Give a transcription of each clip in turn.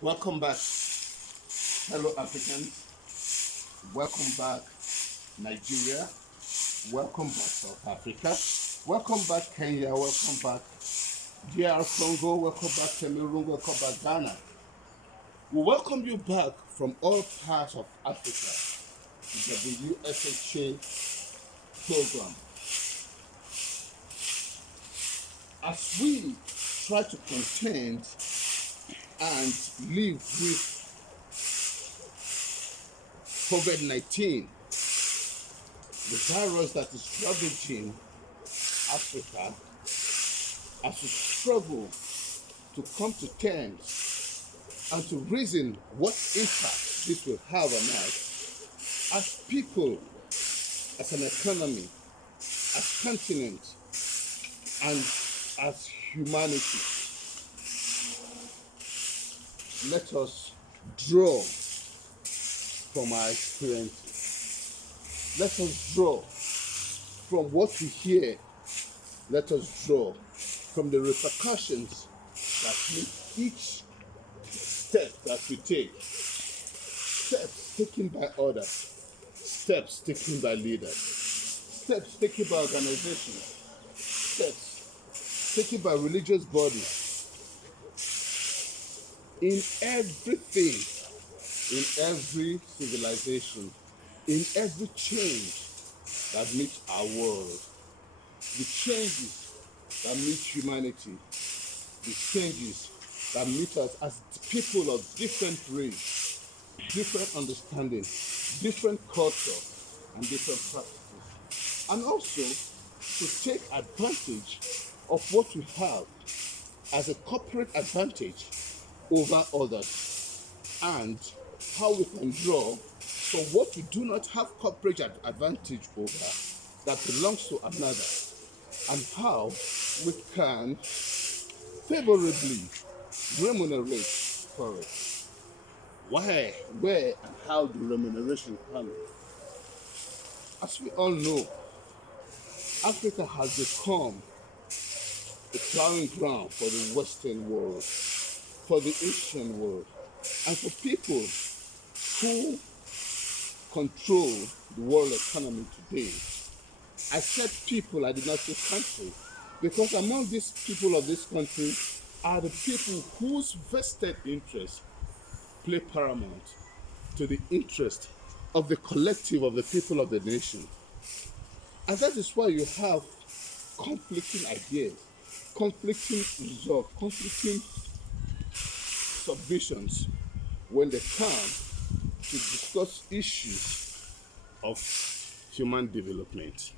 Welcome back, fellow Africans. Welcome back, Nigeria. Welcome back, South Africa. Welcome back, Kenya. Welcome back, DR Congo. Welcome back, Cameroon. Welcome back, Ghana. We welcome you back from all parts of Africa to the WFH-A program. As we try to contend and live with COVID-19, the virus that is ravaging Africa, as we struggle to come to terms and to reason what impact this will have on us as people, as an economy, as continent, and as humanity. Let us draw from our experiences. Let us draw from what we hear. Let us draw from the repercussions that meet each step that we take. Steps taken by others, steps taken by leaders, steps taken by organizations, steps taken by religious bodies. In everything, in every civilization, in every change that meets our world, the changes that meet humanity, the changes that meet us as people of different race, different understanding, different culture, and different practices. And also to take advantage of what we have as a corporate advantage over others, and how we can draw from what we do not have corporate advantage over that belongs to another, and how we can favorably remunerate for it. Why, where, and how the remuneration comes. As we all know, Africa has become a plowing ground for the Western world, for the Asian world, and for people who control the world economy today. I said people, I did not say country, because among these people of this country are the people whose vested interests play paramount to the interest of the collective of the people of the nation. And that is why you have conflicting ideas, conflicting results, conflicting submissions when they come to discuss issues of human development.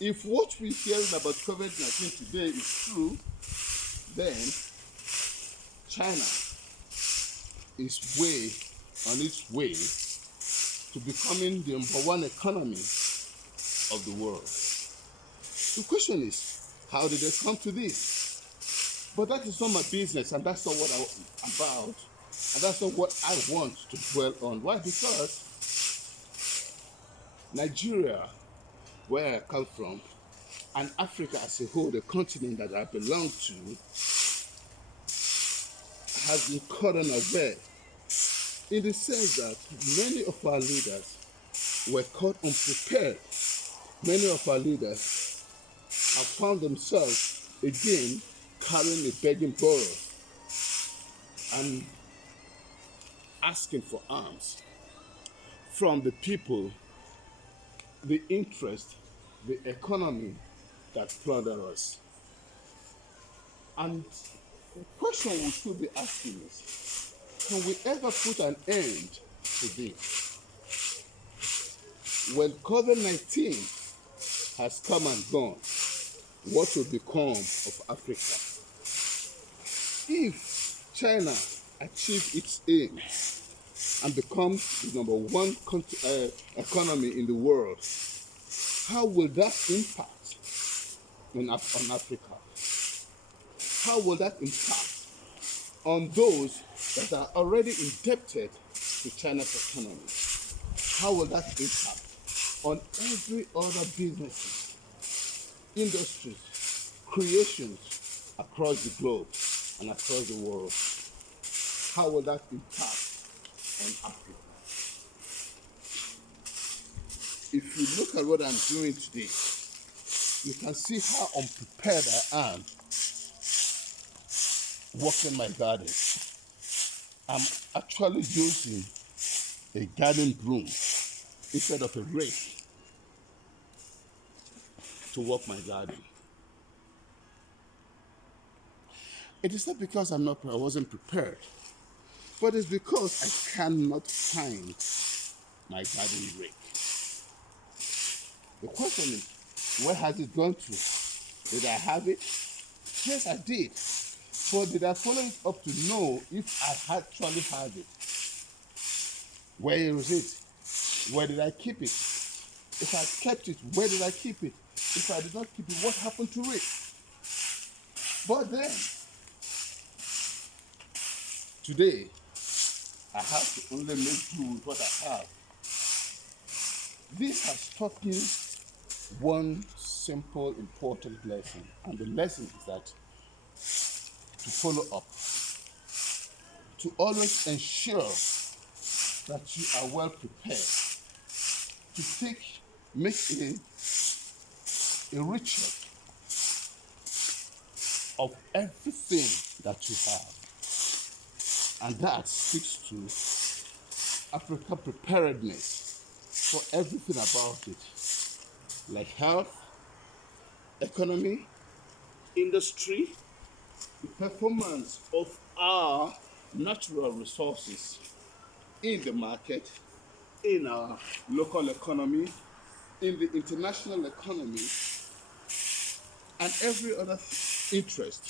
If what we're hearing about COVID-19 today is true, then China is on its way to becoming the number one economy of the world. The question is, how did they come to this? But that is not my business, and that's not what I'm about, and that's not what I want to dwell on. Why? Because Nigeria, where I come from, and Africa as a whole, the continent that I belong to, has been caught unaware, in the sense that many of our leaders were caught unprepared. Many of our leaders have found themselves again carrying a begging borrow and asking for arms from the people, the interest, the economy that plunder us. And the question we should be asking is, can we ever put an end to this? When COVID-19 has come and gone, what will become of Africa? If China achieves its aim and becomes the number one economy in the world, how will that impact on Africa? How will that impact on those that are already indebted to China's economy? How will that impact on every other businesses, industries, creations across the globe? and across the world, how will that impact on Africa? If you look at what I'm doing today, you can see how unprepared I am working my garden. I'm actually using a garden broom instead of a rake to work my garden. It is not because I wasn't prepared, but it's because I cannot find my garden rake. The question is, where has it gone to? Did I have it? Yes, I did. But did I follow it up to know if I actually had it? Where is it? Where did I keep it? If I kept it, where did I keep it? If I did not keep it, what happened to it? But then, today, I have to only make do with what I have. This has taught me one simple, important lesson. And the lesson is that to follow up, to always ensure that you are well prepared, to make a recheck of everything that you have. And that speaks to Africa preparedness for everything about it, like health, economy, industry, the performance of our natural resources in the market, in our local economy, in the international economy, and every other interest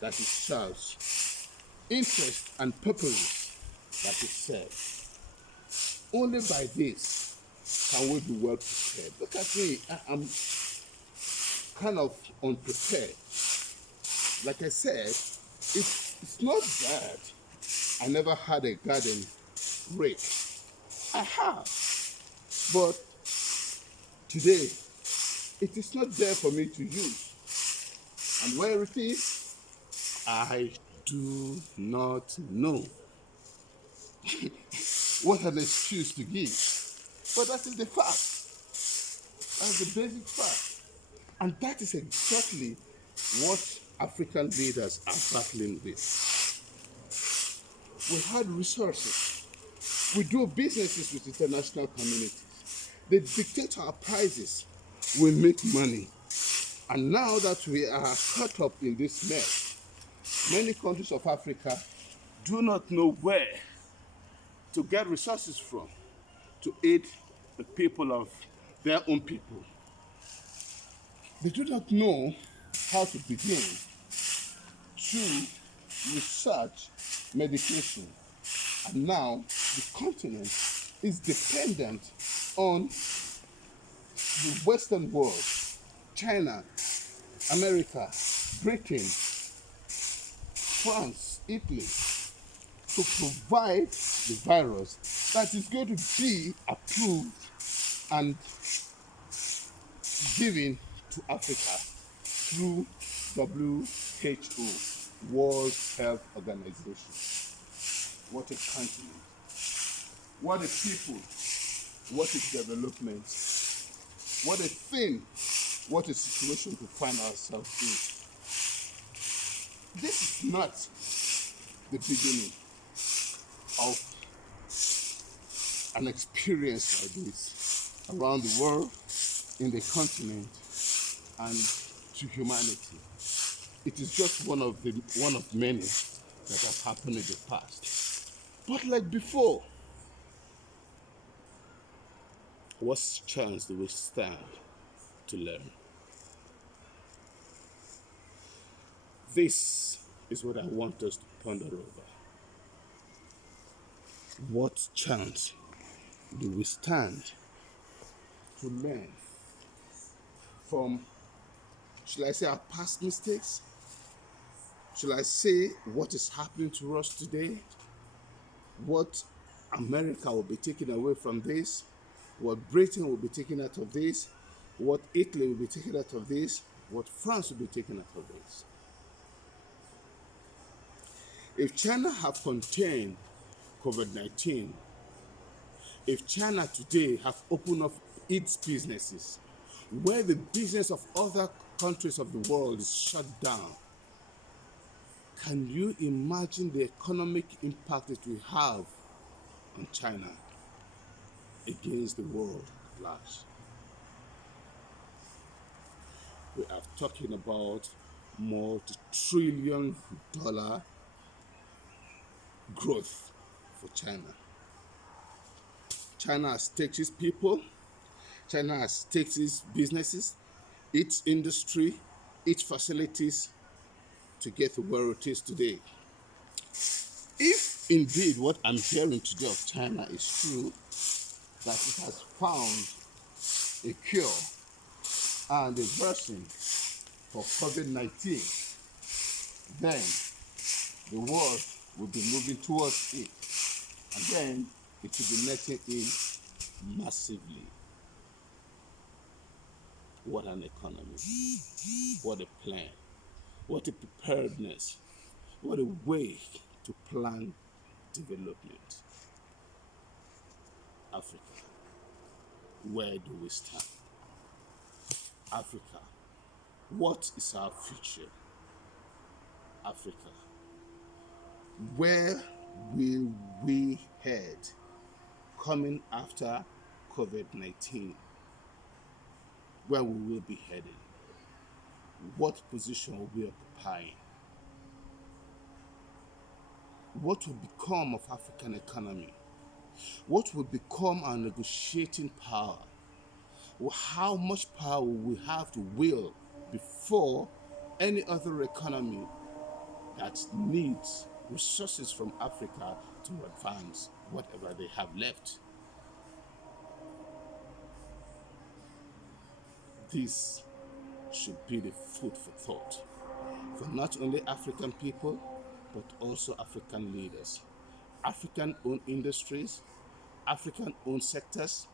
that it serves, interest and purpose that it serves. Only by this can we be well prepared. Look at me, I'm kind of unprepared. Like I said, it's not bad. I never had a garden rake. I have. But today, it is not there for me to use. And where it is, I do not know. What an excuse to give. But that is the fact. That's the basic fact. And that is exactly what African leaders are battling with. We had resources. We do businesses with international communities. They dictate our prices. We make money. And now that we are caught up in this mess, many countries of Africa do not know where to get resources from to aid the people of their own people. They do not know how to begin to research medication. And now the continent is dependent on the Western world, China, America, Britain, France, Italy, to provide the virus that is going to be approved and given to Africa through WFH-A, World Health Organization. What a continent, what a people, what a development, what a thing, what a situation to find ourselves in. This is not the beginning of an experience like this around the world, in the continent, and to humanity. It is just one of many that have happened in the past. But like before, what chance do we stand to learn? This is what I want us to ponder over. What chance do we stand to learn from, should I say, our past mistakes? Should I say what is happening to us today? What America will be taking away from this? What Britain will be taken out of this? What Italy will be taken out of this? What France will be taken out of this? If China have contained COVID-19, if China today have opened up its businesses, where the business of other countries of the world is shut down, can you imagine the economic impact it will have on China against the world at large? We are talking about multi-trillion dollar growth for China. China has taken its people, China has taken its businesses, its industry, its facilities to get to where it is today. If indeed what I'm hearing today of China is true, that it has found a cure and a vaccine for COVID-19, then the world will be moving towards it. And then it will be netting in massively. What an economy. What a plan. What a preparedness. What a way to plan development. Africa, where do we stand? Africa, what is our future? Africa, where will we head coming after COVID-19? Where will we be heading? What position will we occupy? What will become of African economy? What will become our negotiating power? How much power will we have to wield before any other economy that needs resources from Africa to advance whatever they have left? This should be the food for thought for not only African people, but also African leaders, African-owned industries, African-owned sectors,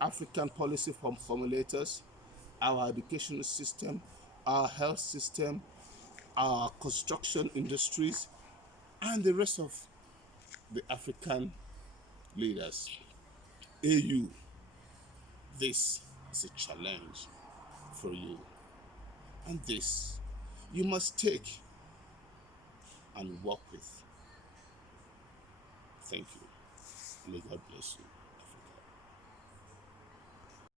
African policy formulators, our educational system, our health system, our construction industries, and the rest of the African leaders. AU, this is a challenge for you. And this you must take and work with. Thank you. May God bless you.